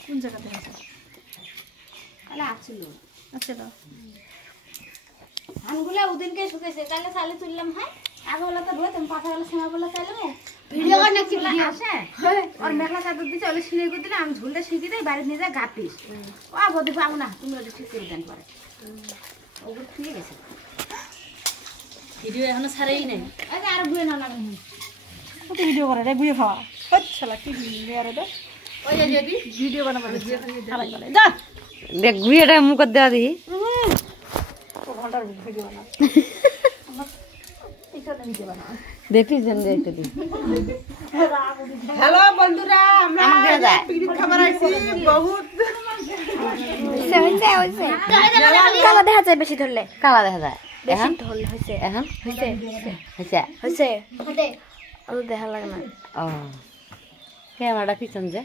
কোন জায়গাতে আছে কালে আছিল আছিল ধানগুলা ওদিনকে শুকাইছে কালে চালে তুললাম হ্যাঁ আগে বলে তো ধুয়ে তুমি পাতা গেলে সময় বলে চাইলে ভিডিও করে নাকি ভিডিও আসে আর মেঘলা চাদর দিতে ওলে সিঁড়ি করে দিলে আমি ঝুলটা শিখি দেই বাড়ি নিয়ে যা গাপিস ও বদি পাবো না তুমি ওটা ঠিক করে দেন পরে ওগুলো ঠিক আছে ভিডিও এখনো ছাড়েই নাই আরে আর গুয়ে না লাগে কত ভিডিও করে রে গুয়ে খাওয়া হচ্ছলা কি ভিডিও রে ওই যে যদি ভিডিও বানাবো খালাই বলে যা দেখ গুইয়াটা মুখ দেওয়া দিই ঘন্টার ভিডিও বানা পিছনে ভিডিও বানা দেখিস একটু দিই হ্যালো বন্ধুরা আমরা পিকনিক খাবার আইছি বহুত কালা দেখা যায় বেশি ধরলে কালা দেখা যায় এখন ধরলে হইছে এখন হইছে হয়েছে হইছে আর দেখা লাগে না ও ক্যামেরাটা পিছন যে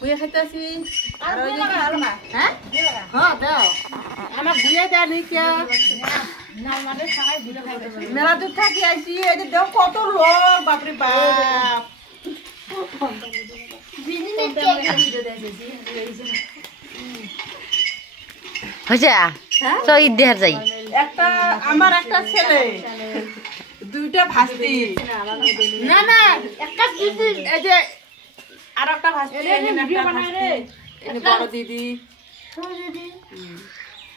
গুয়ে খাইতেছি আর ওই যে ভালো না হ্যাঁ হ্যাঁ দাও আমার গুয়ে জানি কে না আমাদের সবাই গুলো খাইতেছে মেলা দূর থাকি আইছি এই যে দেখ কত লোক বাপরে বাপ হয়েছে তো ঈদ দেহার যাই একটা আমার একটা ছেলে দুইটা ভাস্তি না না একটা দিদি এই যে আর একটা ভাস্তি এই বড় দিদি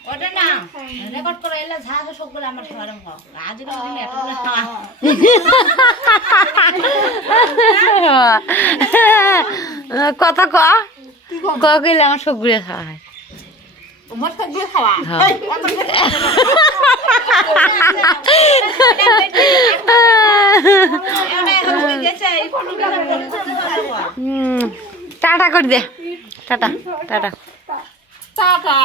ওটা না রেকর্ড করে এলে ঝাড় সবগুলো আমার সরম কর আজ দিন এতগুলো খাওয়া কথা কইলে আমার সব ঘুরে খাওয়া হয় আমার সবগুলো খাওয়া টাটা করে দে টাটা টাটা টাটা